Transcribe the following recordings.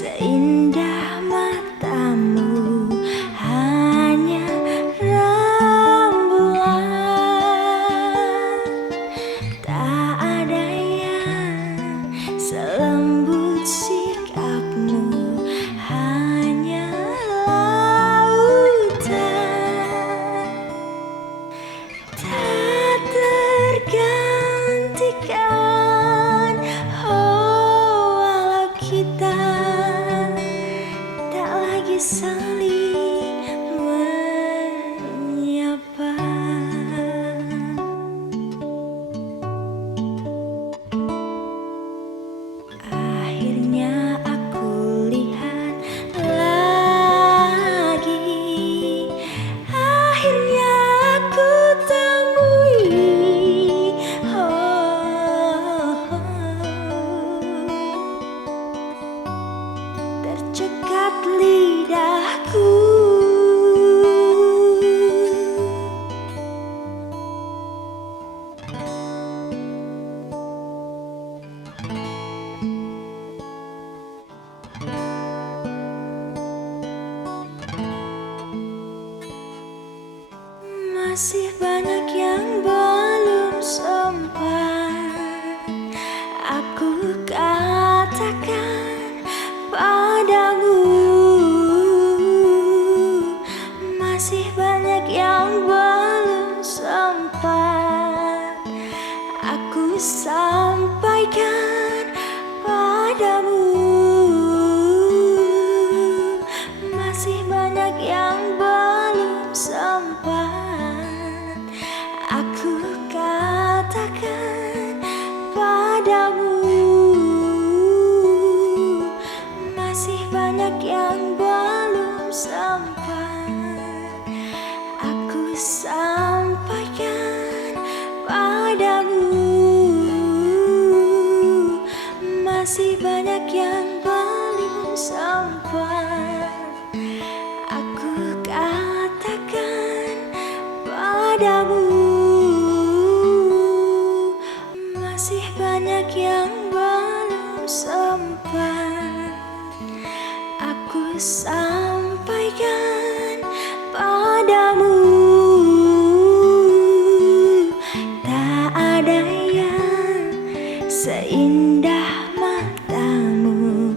Seindah matamu hanya rembulan, tak ada yang selembut sikapmu, hanya lautan. Tak tergantikan, oh walau kita tak lagi saling menyapa. Akhirnya aku lihat lagi, akhirnya aku temui, tercekat lidahku. Masih banyak yang belum sempat aku katakan padamu. Masih banyak yang belum sempat aku sampaikan padamu. Masih banyak yang belum sempat aku katakan padamu. Masih banyak yang belum sempat aku sampaikan padamu. Masih banyak yang belum sempat aku katakan padamu. Masih banyak yang belum sempat aku sampaikan padamu. Tak ada yang seindah matamu,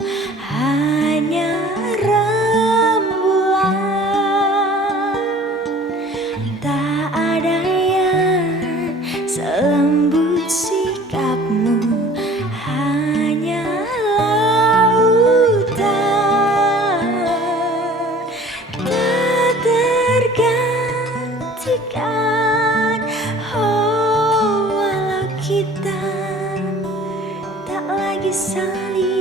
hanya rembulan. Tak ada yang selembut sikapmu, hanya lautan. Tak tergantikan, oh walau kita tak lagi saling